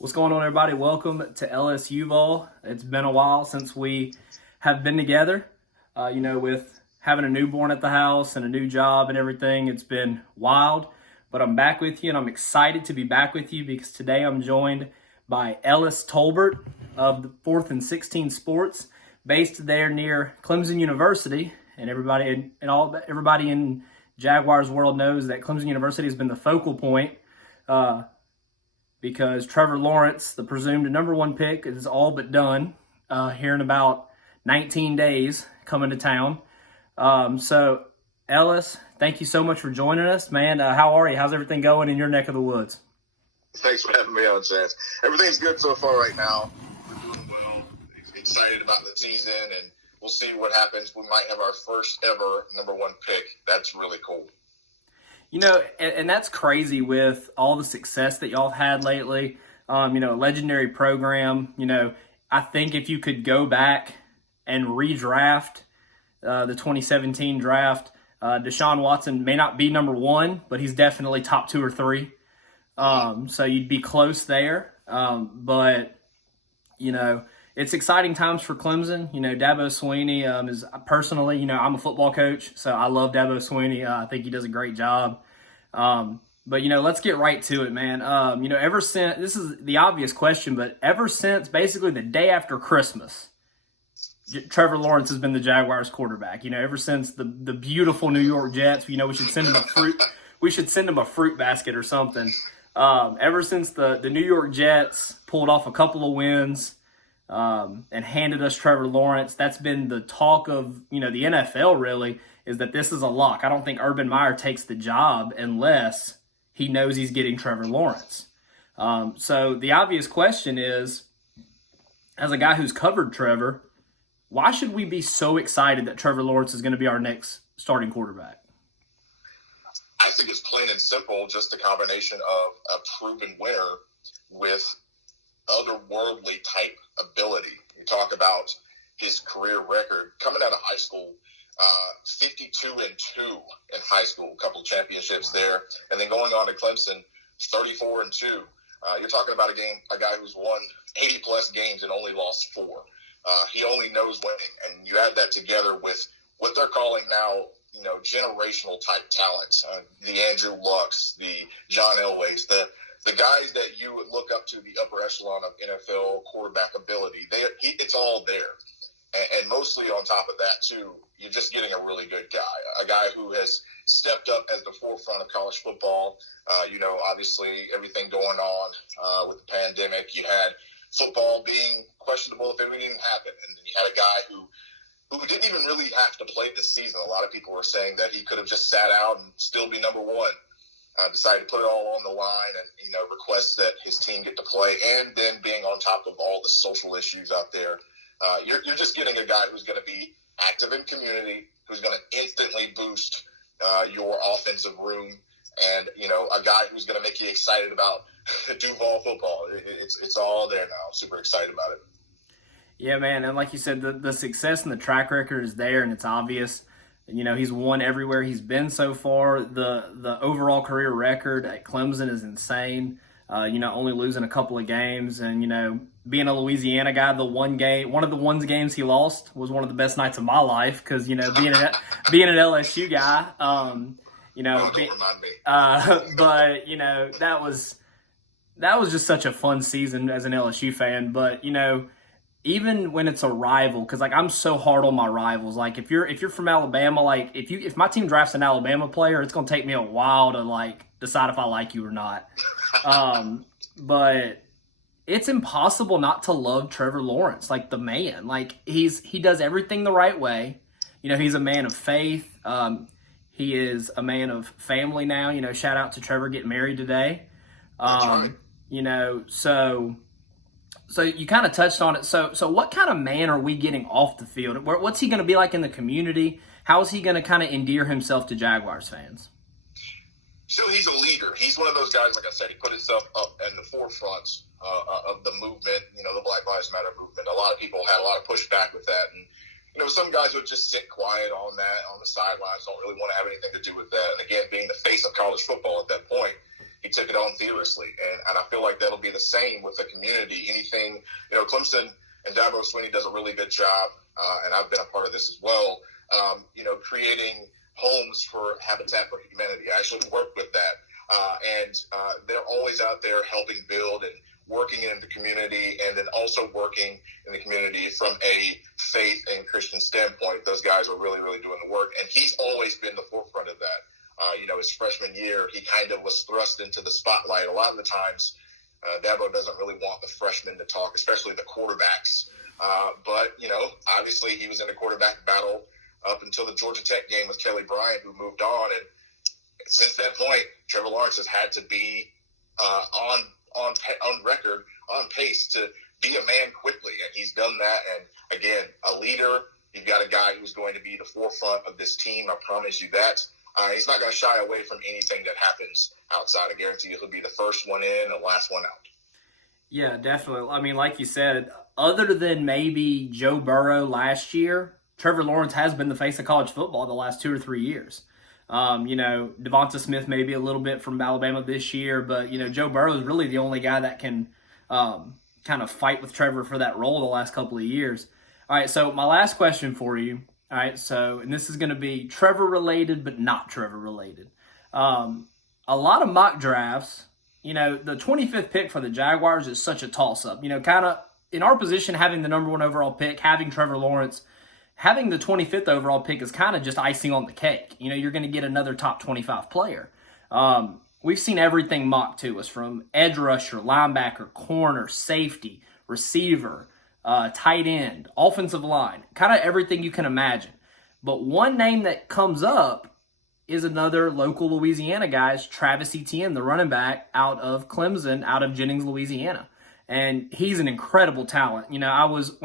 What's going on, everybody? Welcome to Ellis DUUUVAL. It's been a while since we have been together. With having a newborn at the house and a new job and everything, it's been wild. But I'm back with you, and I'm excited to be back with you because today I'm joined by Ellis Tolbert of the 4th and 16 Sports, based there near Clemson University. And everybody in Jaguars world knows that Clemson University has been the focal point. Because Trevor Lawrence, the presumed number one pick, is all but done here in about 19 days coming to town. So, Ellis, thank you so much for joining us, man. How are you? How's everything going in your neck of the woods? Thanks for having me on, Chance. Everything's good so far right now. We're doing well. Excited about the season, and we'll see what happens. We might have our first ever number one pick. That's really cool. And that's crazy with all the success that y'all have had lately. A legendary program. I think if you could go back and redraft the 2017 draft, Deshaun Watson may not be number one, but he's definitely top 2 or 3. So you'd be close there. But it's exciting times for Clemson. Dabo Swinney is personally, I'm a football coach, so I love Dabo Swinney. I think he does a great job. But let's get right to it, man. Ever since, this is the obvious question, but ever since basically the day after Christmas, Trevor Lawrence has been the Jaguars quarterback. Ever since the beautiful New York Jets, we should send him a fruit. We should send him a fruit basket or something. Ever since the New York Jets pulled off a couple of wins, and handed us Trevor Lawrence, that's been the talk of, the NFL really, is that this is a lock. I don't think Urban Meyer takes the job unless he knows he's getting Trevor Lawrence. So the obvious question is, as a guy who's covered Trevor, why should we be so excited that Trevor Lawrence is going to be our next starting quarterback? I think it's plain and simple, just a combination of a proven winner with otherworldly type ability. You talk about his career record coming out of high school, 52-2 in high school, a couple of championships there, and then going on to Clemson, 34-2. You're talking about a guy who's won 80 plus games and only lost 4. He only knows winning, and you add that together with what they're calling now, generational type talent. The Andrew Lucks, the John Elways, the guys that you would look up to, the upper echelon of NFL quarterback ability. It's all there. And mostly on top of that, too, you're just getting a really good guy, a guy who has stepped up at the forefront of college football. Obviously everything going on with the pandemic. You had football being questionable if it would even happen. And then you had a guy who didn't even really have to play this season. A lot of people were saying that he could have just sat out and still be number one. Decided to put it all on the line and, request that his team get to play, and then being on top of all the social issues out there. You're just getting a guy who's going to be active in community, who's going to instantly boost your offensive room, and, a guy who's going to make you excited about DUUUVAL football. It's all there now. I'm super excited about it. Yeah, man, and like you said, the success and the track record is there, and it's obvious. He's won everywhere he's been so far. The overall career record at Clemson is insane. Only losing a couple of games, and being a Louisiana guy, one of the games he lost was one of the best nights of my life because being an LSU guy, don't remind me. But that was just such a fun season as an LSU fan. But even when it's a rival, because I'm so hard on my rivals. Like if you're from Alabama, if my team drafts an Alabama player, it's gonna take me a while to decide if I like you or not. But it's impossible not to love Trevor Lawrence, the man. He does everything the right way. He's a man of faith. He is a man of family now. Shout out to Trevor getting married today. That's right. So you kind of touched on it. So what kind of man are we getting off the field? What's he going to be like in the community? How is he going to kind of endear himself to Jaguars fans? So he's a leader. He's one of those guys, like I said, he put himself up in the forefront of the movement, the Black Lives Matter movement. A lot of people had a lot of pushback with that. And, some guys would just sit quiet on that, on the sidelines, don't really want to have anything to do with that. And again, being the face of college football at that point, he took it on fearlessly. And I feel like that'll be the same with the community. Anything, Clemson and Dabo Swinney does a really good job, and I've been a part of this as well, creating homes for Habitat for Humanity. I actually worked with that. And they're always out there helping build and working in the community, and then also working in the community from a faith and Christian standpoint. Those guys are really, really doing the work, and he's always been the forefront of that. His freshman year, he kind of was thrust into the spotlight. A lot of the times, Dabo doesn't really want the freshmen to talk, especially the quarterbacks. But obviously he was in a quarterback battle up until the Georgia Tech game with Kelly Bryant, who moved on. And since that point, Trevor Lawrence has had to be on record, on pace to be a man quickly, and he's done that. And again, a leader. You've got a guy who's going to be the forefront of this team. I promise you that. He's not going to shy away from anything that happens outside. I guarantee you he'll be the first one in and last one out. Yeah, definitely. I mean, like you said, other than maybe Joe Burrow last year, Trevor Lawrence has been the face of college football the last 2 or 3 years. Devonta Smith maybe a little bit from Alabama this year, but, Joe Burrow is really the only guy that can kind of fight with Trevor for that role the last couple of years. All right, so my last question for you. All right, and this is going to be Trevor related, but not Trevor related. A lot of mock drafts, the 25th pick for the Jaguars is such a toss-up. Kind of in our position, having the number 1 overall pick, having Trevor Lawrence, having the 25th overall pick is kind of just icing on the cake. You're going to get another top 25 player. We've seen everything mocked to us, from edge rusher, linebacker, corner, safety, receiver, tight end, offensive line, kind of everything you can imagine. But one name that comes up is another local Louisiana guy, Travis Etienne, the running back out of Clemson, out of Jennings, Louisiana. And he's an incredible talent. When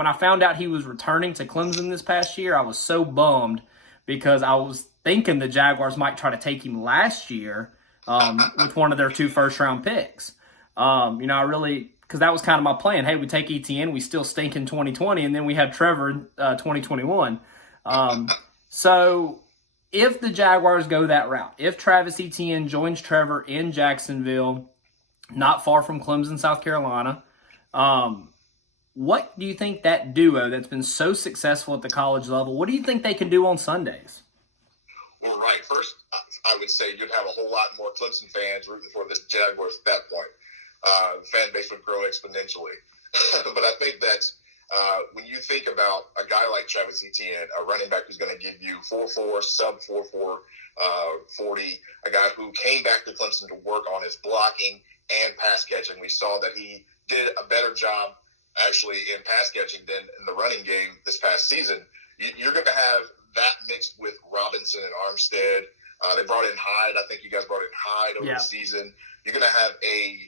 I found out he was returning to Clemson this past year, I was so bummed because I was thinking the Jaguars might try to take him last year with one of their 2 first-round picks. Because that was kind of my plan. Hey, we take Etienne, we still stink in 2020, and then we have Trevor in 2021. So if the Jaguars go that route, if Travis Etienne joins Trevor in Jacksonville, not far from Clemson, South Carolina, what do you think that duo that's been so successful at the college level, what do you think they can do on Sundays? Well, right. First, I would say you'd have a whole lot more Clemson fans rooting for the Jaguars at that point. The fan base would grow exponentially. But I think that when you think about a guy like Travis Etienne, a running back who's going to give you 4.4, sub 4.4, 40, a guy who came back to Clemson to work on his blocking and pass catching. We saw that he did a better job actually in pass catching than in the running game this past season. You're going to have that mixed with Robinson and Armstead. They brought in Hyde. I think you guys brought in Hyde over the season. You're going to have a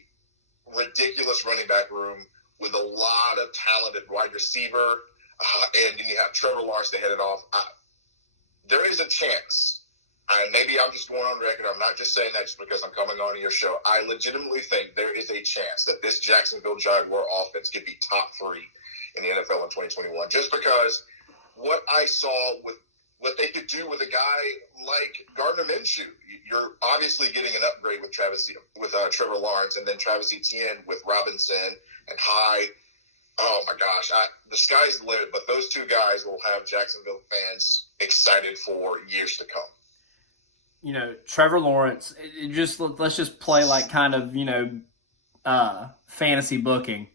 ridiculous running back room with a lot of talented wide receiver, and then you have Trevor Lawrence to head it off. There is a chance, maybe I'm just going on record, I'm not just saying that just because I'm coming on your show. I legitimately think there is a chance that this Jacksonville Jaguar offense could be top 3 in the NFL in 2021, just because what I saw with what they could do with a guy like Gardner Minshew. You're obviously getting an upgrade with Trevor Lawrence, and then Travis Etienne with Robinson and Hyde. Oh my gosh, the sky's the limit. But those 2 guys will have Jacksonville fans excited for years to come. Trevor Lawrence. Let's just play like kind of fantasy booking.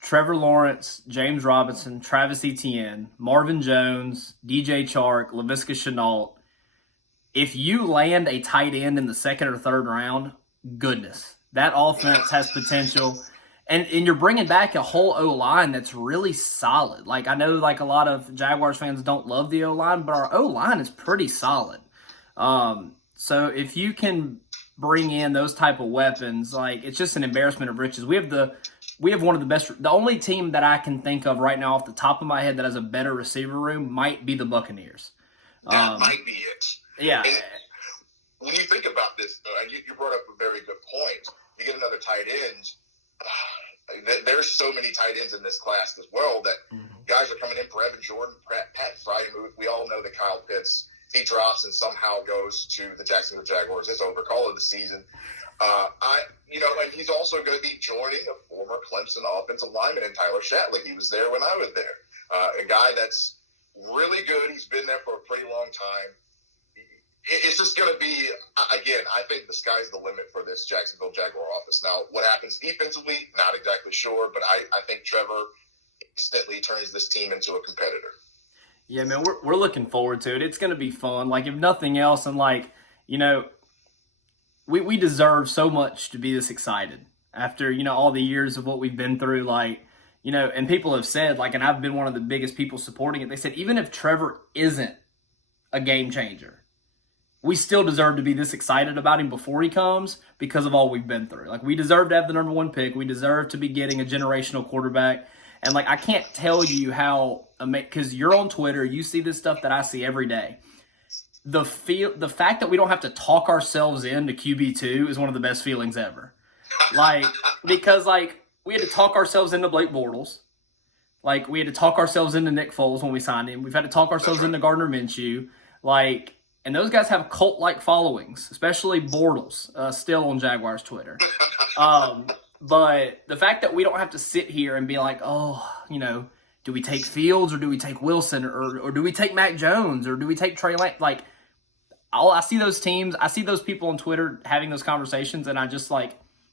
Trevor Lawrence, James Robinson, Travis Etienne, Marvin Jones, DJ Chark, Laviska Shenault. If you land a tight end in the 2nd or 3rd round, goodness, that offense has potential. And you're bringing back a whole O-line that's really solid. Like, I know like a lot of Jaguars fans don't love the O-line, but our O-line is pretty solid. So if you can bring in those type of weapons, like, it's just an embarrassment of riches. We have one of the best. The only team that I can think of right now off the top of my head that has a better receiver room might be the Buccaneers. That might be it. Yeah. And when you think about this, you brought up a very good point. You get another tight end. There's so many tight ends in this class as well that guys are coming in. Brevin Jordan, Pat Frymuth. We all know that Kyle Pitts he drops and somehow goes to the Jacksonville Jaguars. It's over. Call it the season. And he's also going to be joining a former Clemson offensive lineman in Tyler Shatley. He was there when I was there. A guy that's really good. He's been there for a pretty long time. It's just going to be, again, I think the sky's the limit for this Jacksonville Jaguar offense. Now, what happens defensively, not exactly sure, but I think Trevor instantly turns this team into a competitor. Yeah, man, we're looking forward to it. It's going to be fun. Like, if nothing else, and we deserve so much to be this excited after, all the years of what we've been through. And people have said, and I've been one of the biggest people supporting it. They said, even if Trevor isn't a game changer, we still deserve to be this excited about him before he comes because of all we've been through. We deserve to have the number one pick. We deserve to be getting a generational quarterback. And, I can't tell you how, because you're on Twitter, you see this stuff that I see every day. The fact that we don't have to talk ourselves into QB2 is one of the best feelings ever. Because we had to talk ourselves into Blake Bortles. We had to talk ourselves into Nick Foles when we signed him. We've had to talk ourselves into Gardner Minshew. And those guys have cult-like followings, especially Bortles, still on Jaguars Twitter. But the fact that we don't have to sit here and be do we take Fields or do we take Wilson or do we take Mac Jones or do we take Trey Lance? I see those teams, I see those people on Twitter having those conversations, and I just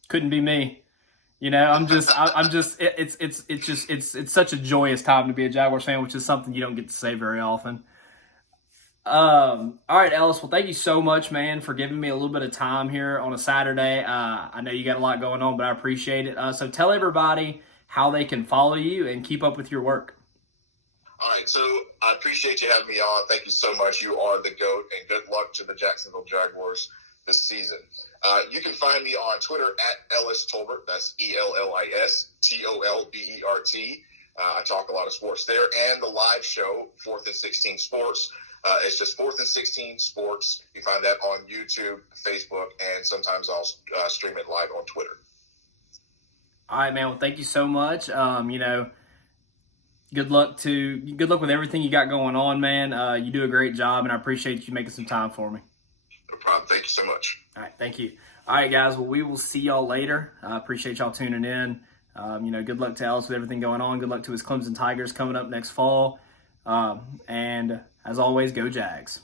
couldn't be me. It's such a joyous time to be a Jaguars fan, which is something you don't get to say very often. All right, Ellis. Well, thank you so much, man, for giving me a little bit of time here on a Saturday. I know you got a lot going on, but I appreciate it. So tell everybody how they can follow you and keep up with your work. All right, so I appreciate you having me on. Thank you so much. You are the GOAT, and good luck to the Jacksonville Jaguars this season. You can find me on Twitter at Ellis Tolbert. That's ELLIS TOLBERT. I talk a lot of sports there, and the live show, 4th and 16 Sports. It's just 4th and 16 Sports. You find that on YouTube, Facebook, and sometimes I'll stream it live on Twitter. All right, man. Well, thank you so much. Good luck with everything you got going on, man. You do a great job, and I appreciate you making some time for me. No problem. Thank you so much. All right, thank you. All right, guys. Well, we will see y'all later. I appreciate y'all tuning in. Good luck to Ellis with everything going on. Good luck to his Clemson Tigers coming up next fall. And as always, go Jags.